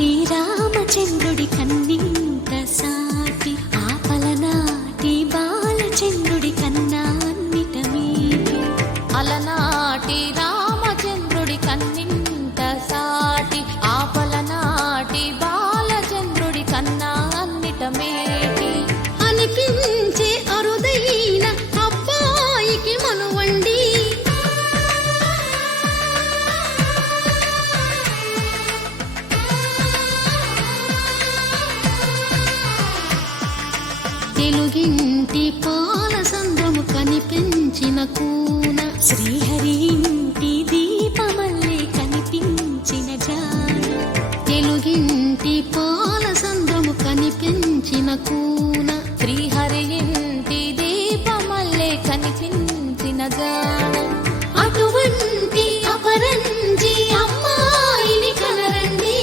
అలనాటి రామచంద్రుడి కన్నింత సాటి ఆపలనాటి బాలచంద్రుడి కన్నా అన్నిట మీటి. అలనాటి రామచంద్రుడి కన్నింత సాటి ఆపలనాటి బాలచంద్రుడి కన్నా అన్నిట మేటి. అనిపించే అరుదైన అబ్బాయికి మనువండి తెలుగింటి పాలసంద్రము కనిపించిన కూన శ్రీహరి ఇంటి దీపమల్లే కనిపించిన జాన. తెలుగింటి పాలసంద్రము కనిపించిన కూన శ్రీహరి ఇంటి దీపమల్లే కనిపించిన జాన. అటువంటి అపరంజి అమ్మాయిని కనరండి.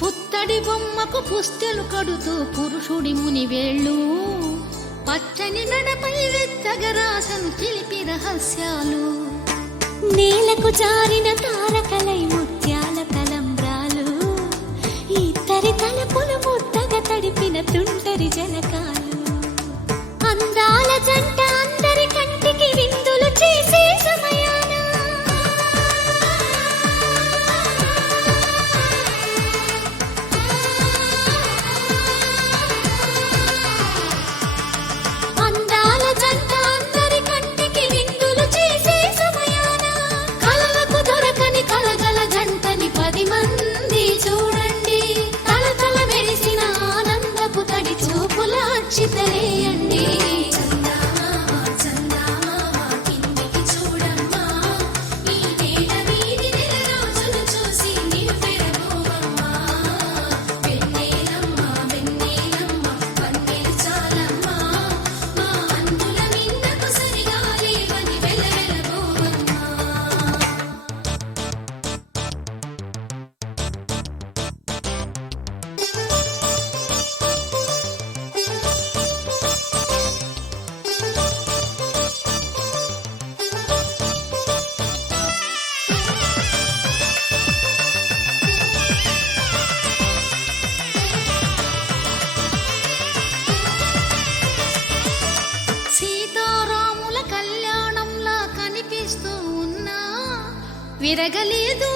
పుత్తడి బొమ్మకు పుస్తెలు కడుతూ పురుషుడి ముని వేళ్ళు పచ్చని నడపై వెచ్చగరాసను చిలిపి రహస్యాలు. నేలకు జారిన తారకలై ముత్యాల తలంబ్రాలు ఇద్దరి తలపులు ముద్దగా తడిపిన తుంటరి జలకాలు. అందాల జంట అందరి కంటికి విందులు చేసే సమయాన అందాల జంట అందరి కంటికి విందులు చేసే సమయాన కలలకు దొరకని కలగల జంటని 10 మంది చూడండి. తలతల మెరిసిన ఆనందపు తడి చూపుల అచ్చితలేయండి. సీతారాముల కళ్యాణంలా కనిపిస్తూ ఉన్నా విరగలేదు